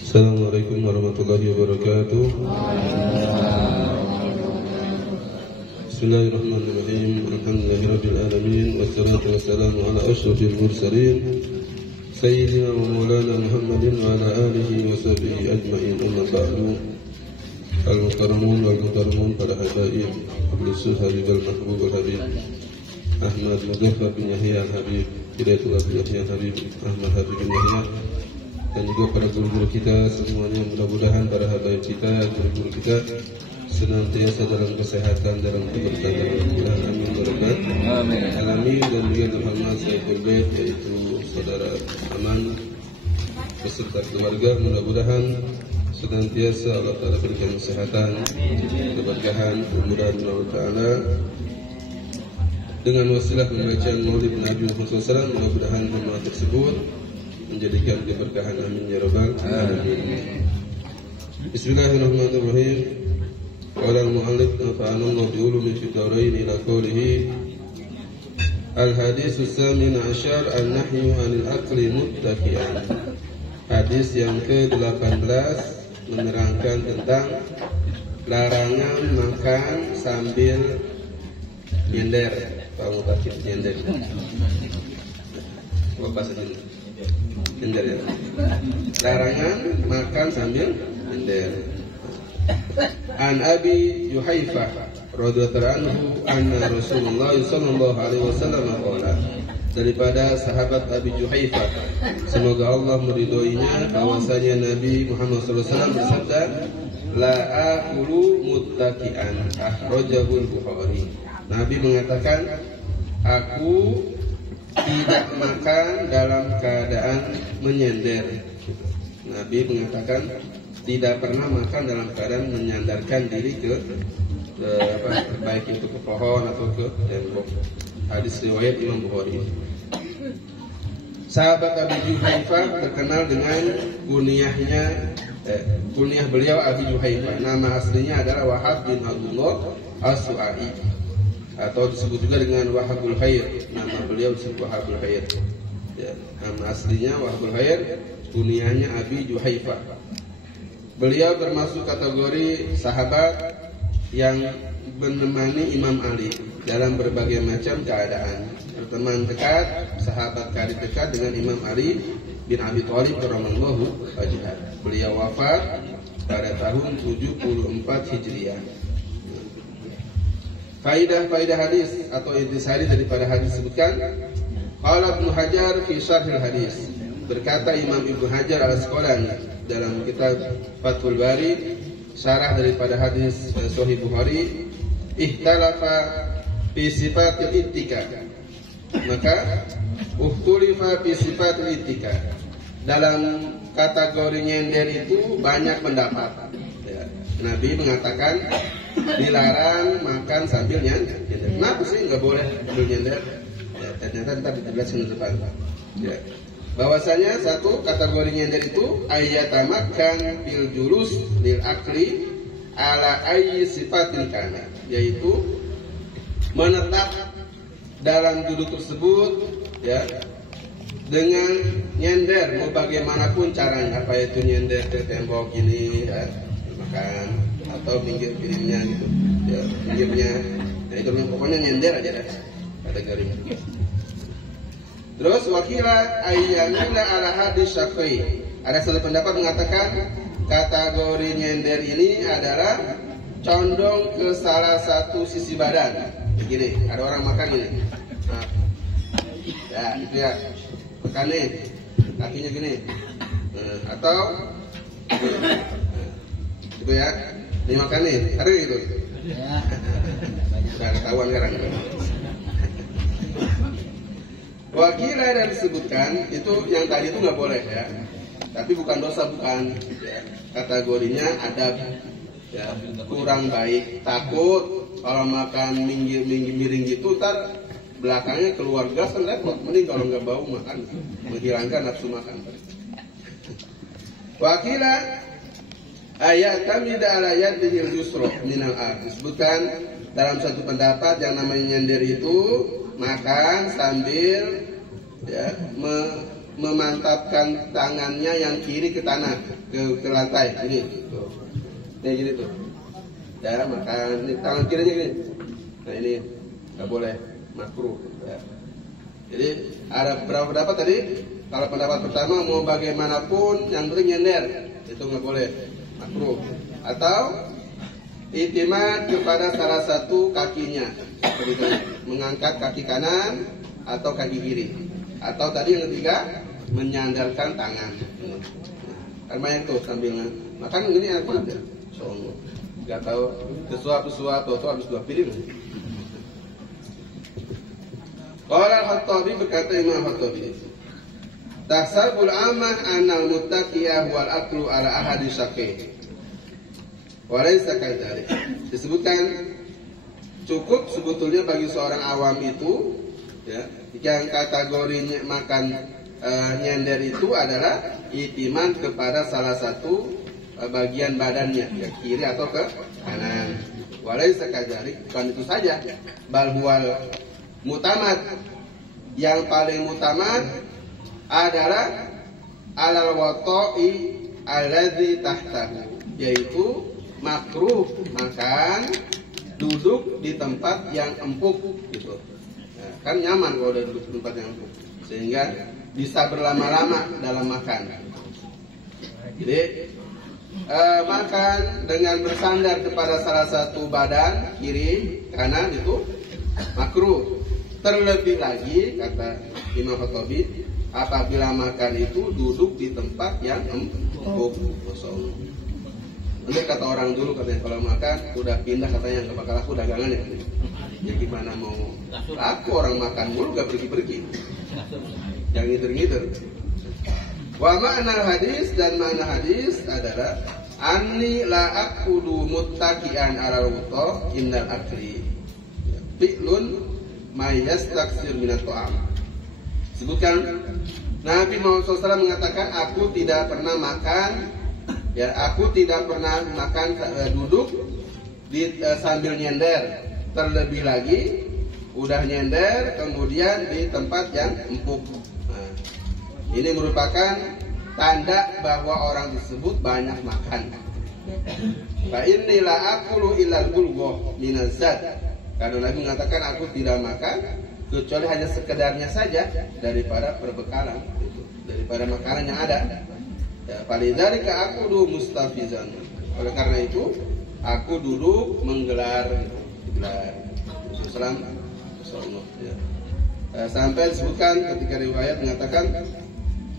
Assalamualaikum warahmatullahi wabarakatuh. Bismillahirrahmanirrahim. Alhamdulillahirabbil alamin wassalatu wassalamu ala asyrafil mursalin sayyidina wa maulana Muhammadin wa ala alihi wa sahbihi ajma'in. Amma ba'du. Al-mukarramun wal mukarramun pada habaib Abdul Habib al-Mahbub al-Habib Ahmad Mudhaffar bin Yahya al-Habib Hidayatul Abdul Yahya al-Habib Ahmad Habib bin Yahya, dan juga para guru-guru kita semuanya. Mudah-mudahan para habaib kita, guru-guru kita senantiasa dalam kesehatan, dalam keberkahan. Amin ya rabbal alamin. Dan juga terhormat Sayyidul Bait, yaitu saudara Aman beserta keluarga, mudah-mudahan senantiasa Allah Ta'ala berikan kesehatan, keberkahan, kemudahan Allah Ta'ala dengan wasilah pembacaan Maulid Nabi Muhammad SAW. Mudah-mudahan amal tersebut menjadikan keberkahan. Amin ya rabbal alamin. Bismillahirrahmanirrahim. Qala al-mu'allif nafa'ana Allah bi ulumin fid darain ila qawlihi al-haditsus samin asyar an-nahyu 'anil akli muttaqi'an. Hadis yang ke-18 menerangkan tentang larangan makan sambil nyender. Pak mutakib nyender. Apa saja? Nyender ya. Larangan makan sambil nyender. An Abi Juhaifah radhiyallahu anhu anna Rasulullah sallallahu alaihi wasallam qala, daripada sahabat Abi Juhaifah, semoga Allah meridhoinya, bahwasanya Nabi Muhammad SAW bersabda, la aqulu muttaqian, akhrajahul Bukhari. Nabi mengatakan, aku tidak makan dalam keadaan menyender. Nabi mengatakan tidak pernah makan dalam keadaan menyandarkan diri ke baik itu ke pohon atau ke tembok. Hadis riwayat Imam Bukhari. Sahabat Abi Juhaifah terkenal dengan kunyah beliau Abi Juhaifah. Nama aslinya adalah Wahab bin Abdullah As-Su'ai, atau disebut juga dengan Wahabul Khair. Nama beliau disebut Wahabul Khair. Ya, nama aslinya Wahabul Khair, kunyahnya Abi Juhaifah. Beliau termasuk kategori sahabat yang menemani Imam Ali dalam berbagai macam keadaan. Berteman dekat, sahabat karib dekat dengan Imam Ali bin Abi Thalib radhiyallahu anhu. Beliau wafat pada tahun 74 Hijriah. Faidah hadis atau intisari daripada hadis disebutkan. Qala Ibnu Hajar fi syarhil hadis. Berkata Imam Ibnu Hajar Al-Asqalani dalam kitab Fathul Bari, syarah daripada hadis Sahih Bukhari, ihtalafa fi sifatil ittika, maka ukhtulifa fi sifatil ittika, dalam kategori nyender itu banyak pendapat ya. Nabi mengatakan dilarang makan sambil nyender. Kenapa sih nggak boleh sambil nyender ya, ternyata tadi dijelaskan di depan ya. Bahwasanya satu kategori nyender itu ayatamakan fil julus lil akli ala ayyi sifatin kana, yaitu menetap dalam duduk tersebut ya dengan nyender mau bagaimanapun caranya, apa itu nyender ke tembok ini ya, makan atau pinggir piringnya gitu ya, pinggirnya ya, itu pokoknya nyender aja deh kategorinya. Terus wakila ayyanila ala hadis Syafi'i. Ada satu pendapat mengatakan kategori nyender ini adalah condong ke salah satu sisi badan. Begini, ada orang makan ini. Nah, ya, itu ya. Makan nih, kakinya gini. Atau itu ya. Ini makan nih, ada gitu. Sudah ketahuan sekarang. Wakila dan disebutkan itu yang tadi itu nggak boleh ya, tapi bukan dosa, bukan ya. Kategorinya adab ya, kurang baik, takut kalau makan miring gitu ntar belakangnya keluar gas kan repot. Mending kalau nggak bau makan, menghilangkan nafsu makan. Wakila ayat kami ala yadil yusro minal ard, disebutkan dalam satu pendapat yang namanya nyender itu makan sambil ya memantapkan tangannya yang kiri ke tanah, ke lantai. Ini tuh. Ini gini tuh. Ya, makan ini tangan kirinya gini. Nah, ini nggak boleh, makruh. Ya. Jadi ada berapa pendapat tadi? Kalau pendapat pertama mau bagaimanapun yang penting nyender, itu nggak boleh, makruh. Atau iktimat kepada salah satu kakinya, mengangkat kaki kanan atau kaki kiri. Atau tadi yang ketiga menyandarkan tangan. Kan banyak tuh sambil makan ini enak banget ya. So, nggak tahu sesuap atau habis 2 piring. Qala al-Khattabi, berkata Imam Khattabi, tasabul amah anal muttaqiyah wal aklu ala ahadi syaqi. Walaysa kadzalik. Disebutkan cukup sebetulnya bagi seorang awam itu, ya, yang kategorinya makan nyender itu adalah itiman kepada salah satu bagian badannya, ya, kiri atau ke kanan. Walaysa kadzalik, bukan itu saja, bal huwal mutamad, yang paling mutamad adalah alal wata'i alladzi tahtahu, yaitu makruh makan duduk di tempat yang empuk gitu. Nah, kan nyaman kalau udah duduk di tempat yang empuk, sehingga bisa berlama-lama dalam makan. Jadi makan dengan bersandar kepada salah satu badan kiri kanan itu makruh. Terlebih lagi kata Imam Khattabi, apabila makan itu duduk di tempat yang empuk. Nanti kata orang dulu katanya kalau makan udah pindah katanya nggak bakal laku dagangan ya. Ya gimana mau laku orang makan mulu gak pergi-pergi. Yang ngiter-ngiter. Wa ma'na hadis, dan makna hadis adalah anni la aqudu muttaqian ala wuta innal akli fi'lun mayas taksir minat to'am. Sebutkan Nabi Muhammad SAW mengatakan, aku tidak pernah makan, ya, aku tidak pernah makan duduk sambil nyender. Terlebih lagi udah nyender kemudian di tempat yang empuk. Nah, ini merupakan tanda bahwa orang tersebut banyak makan. Fa inni la aqulu illal bulghah minazat. Karena Nabi mengatakan aku tidak makan kecuali hanya sekedarnya saja daripada perbekalan, daripada makanan yang ada. Ya, falidzalika aqudu mustafizan. Oleh karena itu aku duduk menggelar, Rasulullah ya. Sampai disebutkan ketika riwayat mengatakan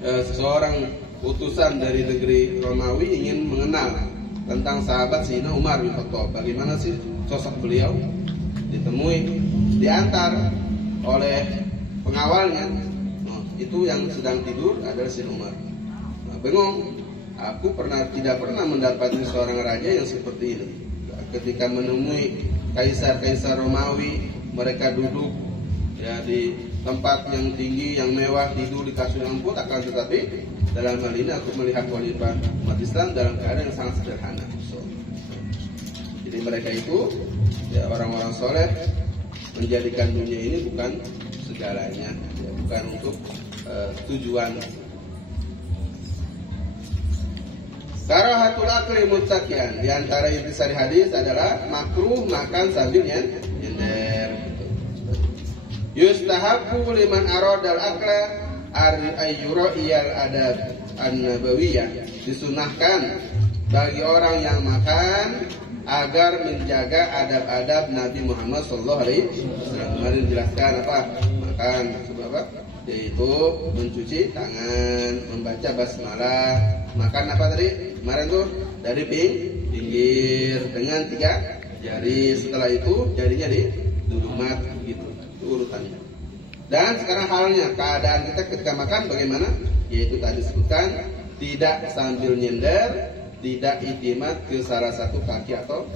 seseorang utusan dari negeri Romawi ingin mengenal tentang sahabat Sayyidina Umar bin Khattab. Bagaimana sih sosok beliau? Ditemui, diantar oleh pengawalnya. Itu yang sedang tidur adalah Sayyidina Umar. Bingung, aku tidak pernah mendapati seorang raja yang seperti ini. Ketika menemui kaisar-kaisar Romawi, mereka duduk ya di tempat yang tinggi, yang mewah, tidur di kasur yang empuk. Akan tetapi dalam hal ini aku melihat khalifah umat Islam dalam keadaan yang sangat sederhana. Jadi mereka itu ya, orang-orang soleh, menjadikan dunia ini bukan segalanya, ya, bukan untuk tujuan. Karahatul akli muttaqian, di antara intisari hadis adalah makruh makan sambil nyender. Yustahabbu liman aradal akla ayyura iyal adab an-nabawiyah, disunahkan bagi orang yang makan agar menjaga adab-adab Nabi Muhammad SAW. Kemarin dijelaskan apa makan, sebab apa? Yaitu mencuci tangan, membaca basmalah. Makan apa tadi? Kemarin tuh dari pinggir dengan 3 jari. Setelah itu jarinya duduk mat gitu. Itu urutannya. Dan sekarang halnya keadaan kita ketika makan bagaimana? Yaitu tadi sebutkan tidak sambil nyender, tidak iktimat ke salah satu kaki atau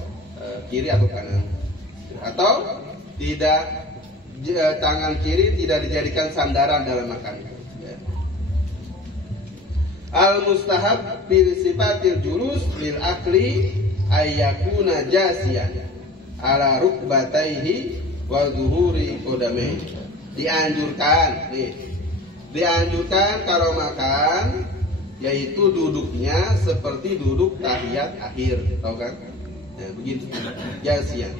kiri atau kanan, atau tidak tangan kiri tidak dijadikan sandaran dalam makan. Al-mustahab bil sifatil julus lil akli ayyakuna jasiyan ala rukbataihi wa zuhuri qadamaihi. Dianjurkan kalau yaitu duduknya seperti duduk tahiyat akhir, tahu kan? Nah, begitu. Jasian.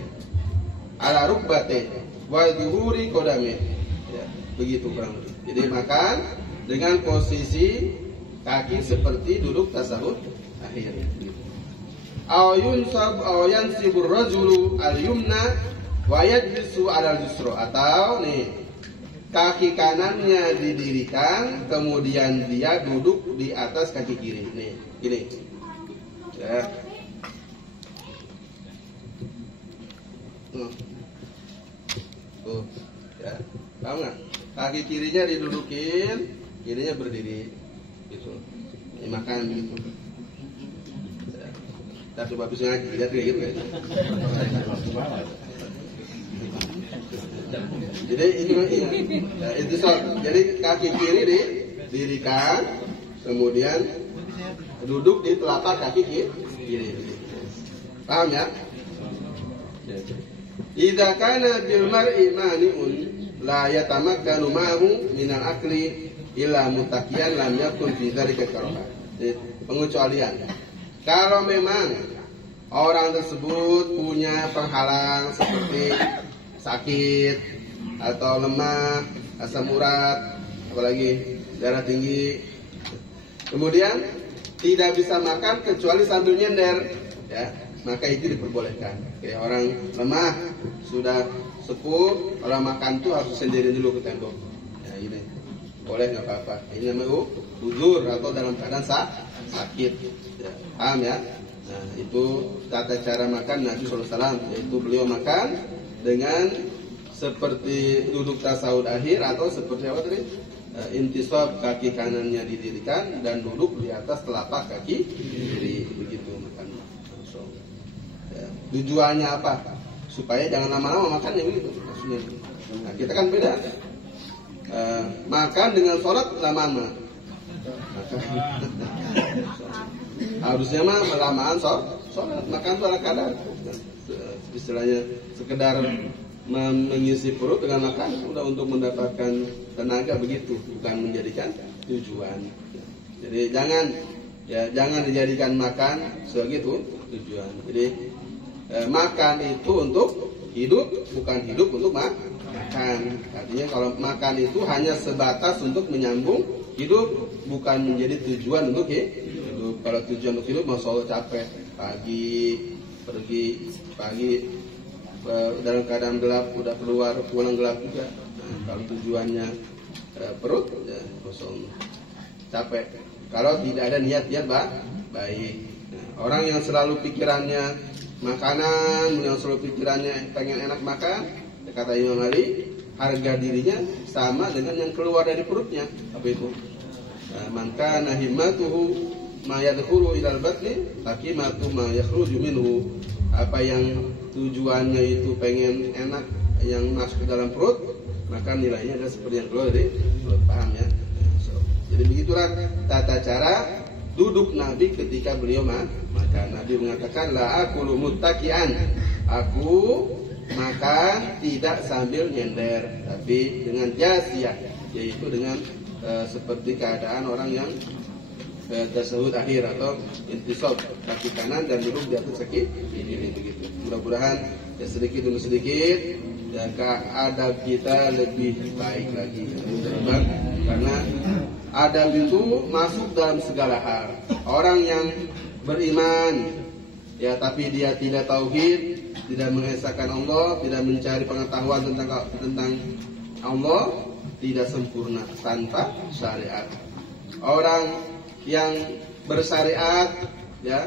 Ala rukbate wa zuhuri qadami. Ya, begitu kurang lebih. Jadi makan dengan posisi kaki seperti duduk tasahud akhir. Ayun sab ayan sibur rajulu al-yumna wa yajlisu 'ala al-yusra, atau nih kaki kanannya didirikan kemudian dia duduk di atas kaki kiri. Nih, gini. Ya. Tuh, ya. Tahu nggak? Kaki kirinya didudukin, kirinya berdiri. Gitu. Ini makan gitu. Kita coba bisa ngaji, lihat kayak gitu kan. Jadi ini ya, itu jadi kaki kiri didirikan, kemudian duduk di telapak kaki kiri. Paham ya? Idza kana bil mar'i mani'un la yatamakkanu ma'hu min al-akli illa mutaqiyan lam yakun fi dzalika karaha. Pengecualian. Kalau memang orang tersebut punya penghalang seperti sakit atau lemah, asam urat, apalagi darah tinggi, kemudian tidak bisa makan kecuali sambil nyender, ya, maka itu diperbolehkan. Kayak orang lemah sudah sepuh, kalau makan tuh harus sendiri dulu ke tembok. Ya, ini boleh, nggak apa-apa. Ini namanya uzur atau dalam keadaan sakit. Ya, paham ya? Nah, itu tata cara makan Nabi SAW, yaitu beliau makan dengan seperti duduk tasawuf akhir atau seperti apa tadi? Intisab, kaki kanannya didirikan dan duduk di atas telapak kaki kiri, begitu makan. Ya, tujuannya apa? Supaya jangan lama-lama makannya, begitu maksudnya. Nah, kita kan beda. Makan dengan sholat lama-lama. Harusnya mah lamaan sholat, makan pada kadar. Istilahnya sekedar mengisi perut dengan makan sudah untuk mendapatkan tenaga, begitu, bukan menjadikan tujuan. Jadi jangan dijadikan makan sebagai tujuan. Jadi makan itu untuk hidup, bukan hidup untuk makan. Artinya kalau makan itu hanya sebatas untuk menyambung hidup, bukan menjadi tujuan untuk hidup. Kalau tujuan untuk hidup, masya Allah capek, pergi pagi dalam keadaan gelap, udah pulang gelap juga. Nah, kalau tujuannya perut, ya, masya Allah capek. Kalau tidak ada niat baik. Nah, orang yang selalu pikirannya makanan, yang selalu pikirannya pengen enak makan, kata Imam Ali, harga dirinya sama dengan yang keluar dari perutnya. Apa itu? Man kana himmatuhu ma yadkhulu ilal batni hakimatu ma yakhruju minhu. Apa yang tujuannya itu pengen enak yang masuk ke dalam perut, maka nilainya adalah seperti yang keluar dari perut. Paham ya? Jadi begitulah tata cara duduk Nabi ketika beliau makan. Nabi mengatakan, la akulu muttaqian, aku makan tidak sambil nyender, tapi dengan jasiyah, yaitu dengan seperti keadaan orang yang tasawuf akhir atau intisab, kaki kanan dan duduk di atas kaki kiri, begitu. Mudah-mudahan ya sedikit demi sedikit ya adab kita lebih baik lagi, karena adab itu masuk dalam segala hal. Orang yang beriman ya tapi dia tidak tauhid, tidak mengesahkan Allah, tidak mencari pengetahuan tentang Allah, tidak sempurna tanpa syariat. Orang yang bersyariat ya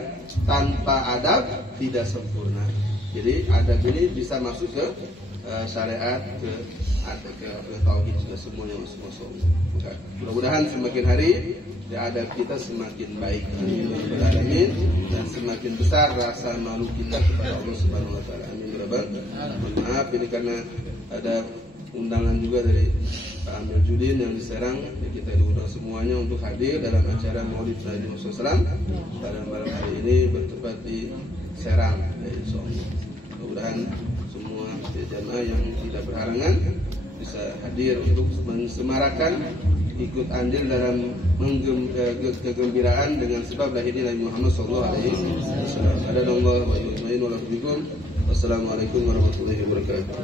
tanpa adab tidak sempurna. Jadi adab ini bisa masuk ke syariat, ke tauhid juga, semuanya masuk. Mudah-mudahan semakin hari ya adab kita semakin baik, amin, dan semakin besar rasa malu kita kepada Allah Subhanahu wa taala. Amin. Maaf ini karena ada undangan juga dari Pak Amir Judin yang di Serang, ya kita diundang semuanya untuk hadir dalam acara Maulid Nabi Muhammad SAW pada malam hari ini bertepat di Serang, ya, insyaallah. Mudah-mudahan semua jamaah yang tidak berhalangan bisa hadir untuk mensemarakan, ikut andil dalam kegembiraan dengan sebab lahirnya Nabi Muhammad SAW. Wassalamualaikum warahmatullahi wabarakatuh.